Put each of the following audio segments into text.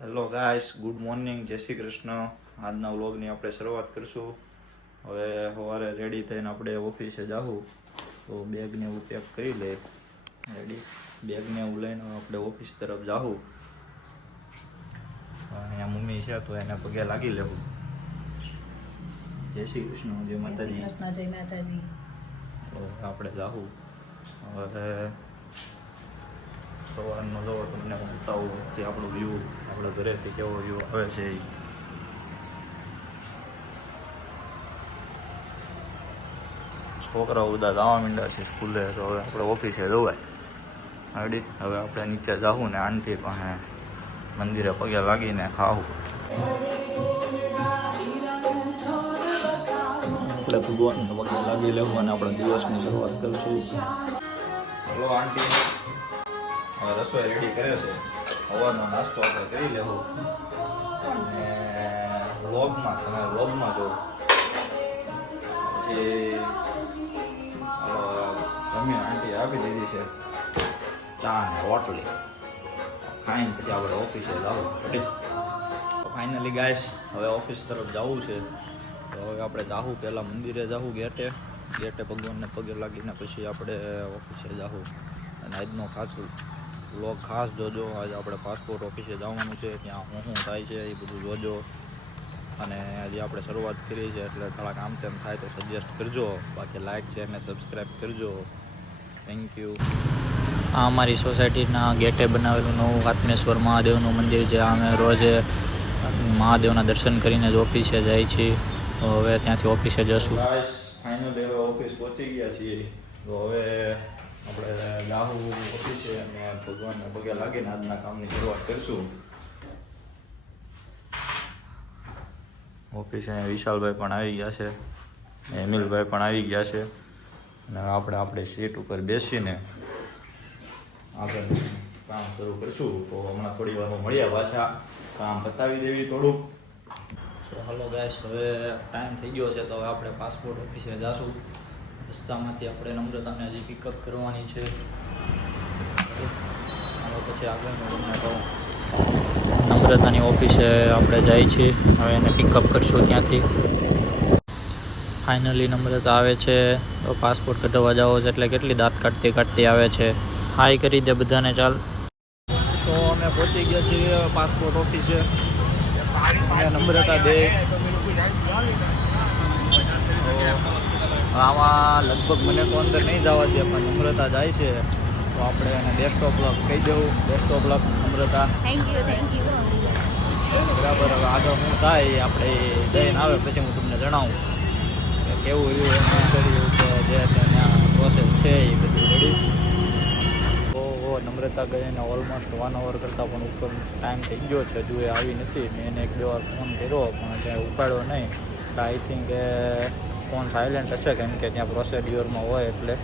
Hello guys good morning જય શ્રી કૃષ્ણ. આજના વ્લોગની આપણે શરૂઆત કરીશું. હવે સવારે રેડી થઈને આપણે ઓફિસે જાવું તો બેગને હું પેક કરી લે. રેડી બેગને એવું લઈને આપણે ઓફિસ તરફ જાવું અહીંયા મમ્મી છે તો એને પગે લાગી લેવું જય શ્રી કૃષ્ણ. જય માતાજી. કૃષ્ણ. જય માતાજી. તો આપણે જાવું હવે સવારનો જોવો તમને હું બતાવું આપણો વ્યૂ, આપણા ઘરેથી કેવો વ્યૂ આવે છે ઈ. છોકરાઓ બધા જવા માંડ્યા છે સ્કૂલે, તો હવે આપણે ઓફિસે જવાય. આડી હવે આપણે નીચે જાવું ને આંટી પાસે મંદિરે પગે લાગીને ખાવું એટલે ભગવાનને પગે લાગી લેવું અને આપણે દિવસની શરૂઆત કરીશું. Hello, aunty. રસોઈ રેડી કરે છે. હવાનો નાસ્તો આપણે કરી લેવો. વ્લોગમાં, તમે વ્લોગમાં જો પછી જમીન આંટી આપી દીધી છે ચા ને રોટલી. ખાઈને પછી આપણે ઓફિસે જવું રેડી ફાઇનલી ગાઈસ હવે ઓફિસ તરફ જવું છે. તો હવે આપણે જાવું પહેલાં મંદિરે જાવું ગેટે. ગેટે ભગવાનને પગે લાગીને પછી આપણે ઓફિસે જાવું અને આજનો ખાસ વ્લોગ ખાસ જોજો. આજે આપણે પાસપોર્ટ ઓફિસે જવાનું છે. ત્યાં શું શું થાય છે એ બધું જોજો. અને આજે આપણે શરૂઆત કરી છે એટલે થોડાક આમ તેમ થાય તો સજેસ્ટ કરજો. બાકી લાઇક છે અને સબસ્ક્રાઈબ કરજો. થેન્ક યુ આ અમારી સોસાયટીના ગેટે બનાવેલું નવું આત્મેશ્વર મહાદેવનું મંદિર છે. અમે રોજે મહાદેવના દર્શન કરીને જ ઓફિસે જાય છીએ. તો હવે ત્યાંથી ઓફિસે જશું. હવે ઓફિસ પહોંચી ગયા છીએ. તો હવે આપણે રાહુ ઓફિસે અને ભગવાનને પગે લાગીને આજના કામની શરૂઆત કરીશું. ઓફિસે વિશાલભાઈ પણ આવી ગયા છે એમિલભાઈ પણ આવી ગયા છે અને આપણે આપણે સીટ ઉપર બેસીને આગળ કામ શરૂ કરીશું. તો હમણાં થોડી વારમાં મળ્યા પાછા. કામ બતાવી દેવી થોડુંક. સો હલો ગાઈસ હવે ટાઈમ થઈ ગયો છે તો હવે આપણે પાસપોર્ટ ઓફિસે જાશું. રસ્તામાંથી આપણે નમ્રતાને હજી પિકઅપ કરવાની છે. પછી આગળ નમ્રતાની ઓફિસે આપણે જાય છીએ. હવે એને પિકઅપ કરશું ત્યાંથી. ફાઇનલી નમ્રતા આવે છે. તો પાસપોર્ટ કઢાવવા જાઓ છે એટલે કેટલી દાંત કાઢતી કાઢતી આવે છે. હાઈ કરી દે બધાને ચાલ. તો અમે પહોંચી ગયા છીએ પાસપોર્ટ ઓફિસે નમ્રતા બે આમાં લગભગ મને તો અંદર નહીં જવા દે પણ નમ્રતા જાય છે. તો આપણે એને બેસ્ટ ઓફ લક કહી દેવું. Best of luck Namrata. Thank you thank you બરાબર હવે આગળ હું થાય આપણે જઈને આવે પછી હું તમને જણાવું. કે કેવું રહ્યું એમ કર્યું કે જે ત્યાં પ્રોસેસ છે એ બધું રેડી તો નમ્રતા ગઈને ઓલમોસ્ટ વન અવર કરતાં પણ ઉપર ટાઈમ થઈ ગયો છે. હજુ એ આવી નથી. મેં એને એક બે વાર ફોન કર્યો પણ ત્યાં ઉપાડ્યો નહીં. આઈ થિંક એ ફોન સાયલેન્ટ હશે કેમ કે ત્યાં પ્રોસેડ્યુરમાં હોય એટલે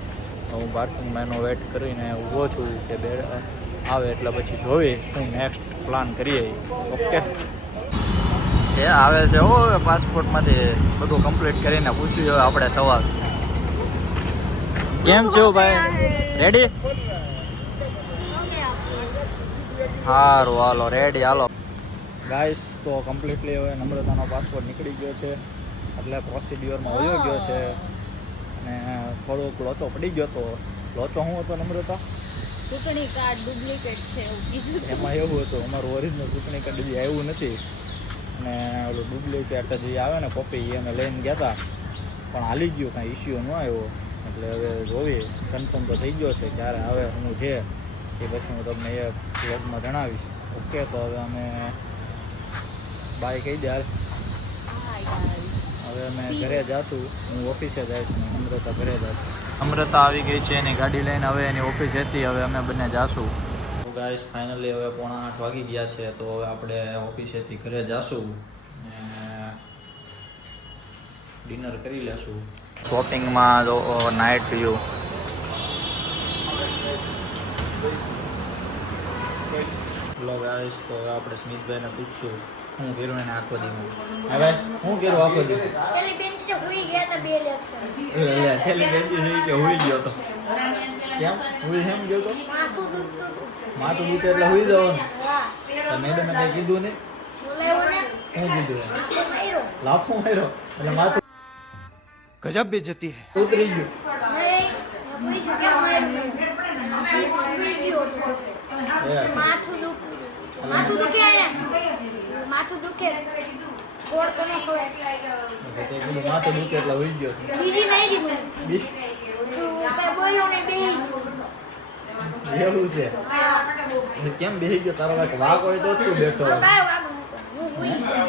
હું પાર્કિંગમાં એનો વેટ કરીને ઊભો છું કે બે આવે એટલે પછી જોઈ શું નેક્સ્ટ પ્લાન કરીએ. ઓકે એ આવે છે હો પાસપોર્ટમાંથી બધું કમ્પ્લીટ કરીને પૂછ્યું આપણે સવાલ. કેમ છો ભાઈ? રેડી સારું હાલો રેડી હાલો. ગાઈસ તો કમ્પ્લીટલી હવે નમ્રતાનો પાસપોર્ટ નીકળી ગયો છે. એટલે પ્રોસિડ્યોરમાં વયો ગયો છે. અને થોડોક લોચો પડી ગયો તો લોચો હું હતો નમ્રતા ચૂંટણી કાર્ડ ડુપ્લિકેટ છે એવું કીધું એમાં એવું હતું અમારું ઓરિજિનલ ચૂંટણી કાર્ડ હજી આવ્યું નથી. અને ઓલું ડુપ્લિકેટ જે આવે ને કોપી એ અમે લઈને ગયા હતા પણ હાલી ગયું કાંઈ ઇસ્યુ ન આવ્યો. એટલે હવે જોવી કન્ફર્મ તો થઈ ગયો છે ક્યારે આવે હું છે એ પછી હું તમને એ બ્લોગમાં જણાવીશ. ઓકે તો હવે અમે બાય કહી દે હાલ. હવે અમે ઘરે જાશું હું ઓફિસે જઈશ ને અમૃતા ઘરે જશે અમૃતા આવી ગઈ છે એની ગાડી લઈને હવે એની ઓફિસ હતી હવે અમે બંને જાશું. તો ગાઈસ ફાઇનલી હવે પોણા આઠ વાગી ગયા છે તો હવે આપણે ઓફિસેથી ઘરે જાશું ને ડિનર કરી લેશું. શોપિંગમાં જો નાઇટ વ્યૂ હેલો ગાઈસ તો હવે આપણે સ્મિતભાઈને પૂછશું. શું કર્યું એને આખો દી હવે શું કર્યું આખો દી? છેલ્લી બેન્ચી છે. કે હુઈ ગયો તો. કેમ? હુઈ કેમ ગયો તો? માથું દુખે એટલે હુઈ જવો હા. તો મેડમે કઈ કીધું ને? હું કીધું એમ? લાફો માર્યો. એટલે માથું ગજબ બેજતી ઉતરી ગયું. માથું દુખે માથું દુખે ગોળ તો ન ખવાય. માથું દુખે એટલે હોઈ ગયો. બીજી મારી મને બી. તું બોલ્યો ને બે. એવું છે. કેમ બેસી ગયો? તારો વાક હોય તો તું બેઠો.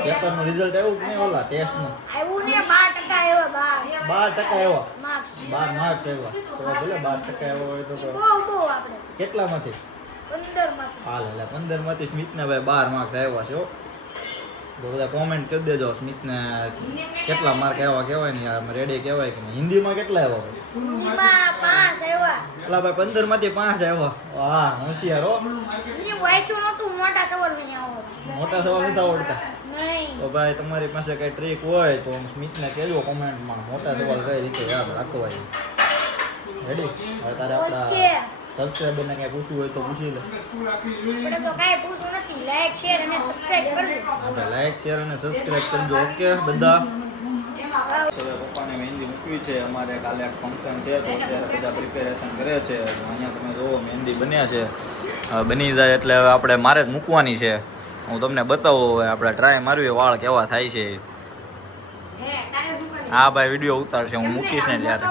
પેપરનું રિઝલ્ટ આવ્યું કે નહીં ઓલા આવ્યું ને બાર ટકા આવ્યો ટકા આવ્યા માર્ક્સ બાર માર્ક્સ આવ્યા તો ભલે બાર ટકા આવ્યો હોય તો તો બહુ બહુ આપણે. કેટલામાંથી? પંદરમાંથી હાલ એટલે પંદરમાંથી સ્મિતને ભાઈ બાર માર્ક્સ આવ્યા છે હો. તો બધા કોમેન્ટ કરી દેજો. સ્મિતને કેટલા માર્ક આવ્યા કહેવાય ને યાર. રેડી કહેવાય કે હિન્દીમાં કેટલા આવ્યા પેલા ભાઈ પંદરમાંથી પાંચ આવ્યા. વાહ હોશિયાર હો. મોટા સવાલ નથી આવડતા તો ભાઈ તમારી પાસે કઈ ટ્રીક હોય તો સ્મિતને કહેજો કોમેન્ટમાં મોટા સવાલ કઈ રીતે યાદ રાખવા રેડી હવે તારે આપણા ઓકે સબસ્ક્રાઈબરને ક્યાંય પૂછવું હોય તો પૂછી લે. આપણે તો કાંઈ પૂછવું નથી. લાઈક શેર અને સબસ્ક્રાઇબ કરજો. લાઈક શેર અને સબસ્ક્રાઈબ કરજો. ઓકે બધા. પપ્પાને મહેંદી મૂકવી છે. અમારે કાલે એક ફંક્શન છે તો અત્યારે બધા પ્રિપેરેશન કરે છે. અહીંયા તમે જુઓ મહેંદી બન્યા છે. બની જાય એટલે હવે આપણે મારે જ મૂકવાની છે. હું તમને બતાવું હવે આપણે ટ્રાય મારવી વાળ કેવા થાય છે. હા ભાઈ વીડિયો ઉતારશે હું મૂકીશ ને ત્યારે.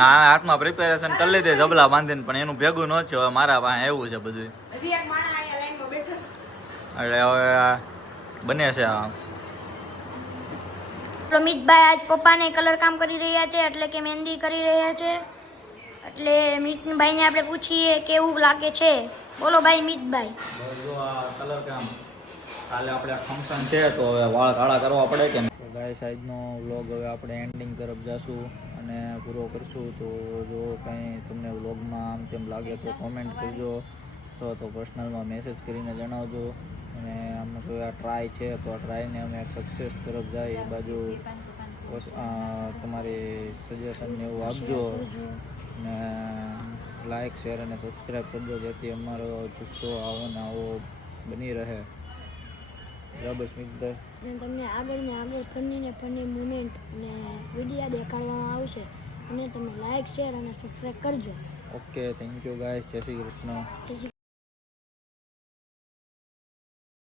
હા હાથમાં પ્રિપેરેશન કરી લીધી જબલા બાંધીને પણ એનું ભેગું ન થયું. હવે મારા પાસે એવું છે બધું. એટલે હવે બને છે આ. મિતભાઈ આજ પપ્પાને કલર કામ કરી રહ્યા છે એટલે કે મહેંદી કરી રહ્યા છે. એટલે મિતભાઈને આપણે પૂછીએ કેવું લાગે છે. બોલો ભાઈ મિતભાઈ કલર કામ. કાલે આપણે ફંક્શન છે, તો હવે વાળ કાળા કરવા પડે કે તો ગાય સાઈઝનો વ્લોગ હવે આપણે એન્ડિંગ તરફ જશું અને પૂરો કરશું. તો જો કંઈ તમને વ્લોગમાં આમ તેમ લાગે તો કોમેન્ટ કરજો. તો તો પર્સનલમાં મેસેજ કરીને જણાવજો. અને અમને કોઈ આ ટ્રાય છે, તો આ ટ્રાયને અમે સક્સેસ તરફ જાય એ બાજુ. તમારી સજેશનને એવું આપજો. ને લાઇક શેર અને સબસ્ક્રાઈબ કરજો, જેથી અમારો જુસ્સો આવો ને આવો બની રહે. બરાબર સ્મિતભાઈ? અને તમને આગળ ને આગળ ફની ને ફની મુમેન્ટ અને વિડિયા દેખાડવામાં આવશે. અને તમે લાઈક શેર અને સબસ્ક્રાઈબ કરજો. ઓકે થેન્ક યુ ગાઈસ જય શ્રી કૃષ્ણ.